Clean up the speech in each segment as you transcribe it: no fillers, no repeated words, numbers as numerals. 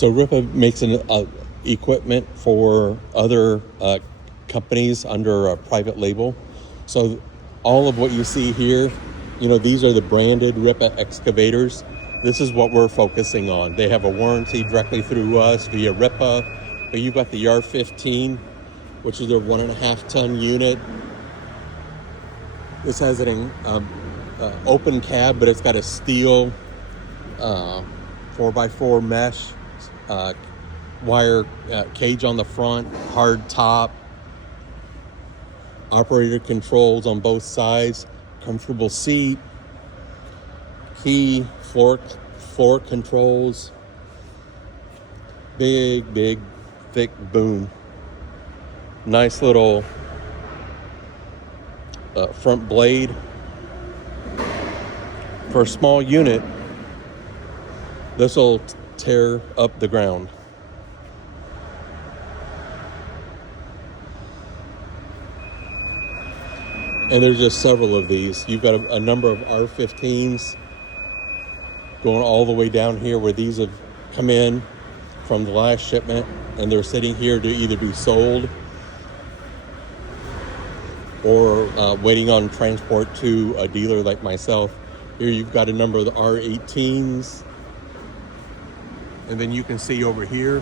So Rippa makes equipment for other companies under a private label. So all of what you see here, these are the branded Rippa excavators. This is what we're focusing on. They have a warranty directly through us via Rippa, but you've got the R15, which is their 1.5 ton unit. This has an open cab, but it's got a steel 4x4 mesh wire cage on the front, hard top, operator controls on both sides, comfortable seat, key, floor controls, big, thick boom. Nice little front blade. For a small unit, this will tear up the ground. And there's just several of these. You've got a number of R15s going all the way down here where these have come in from the last shipment, and they're sitting here to either be sold or waiting on transport to a dealer like myself. Here you've got a number of the R18s. And then you can see over here,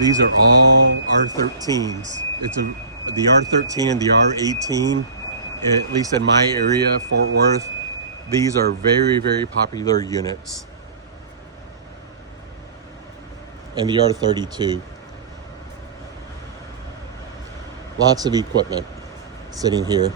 these are all R13s. The R13 and the R18, at least in my area, Fort Worth, these are very popular units. And the R32. Lots of equipment sitting here.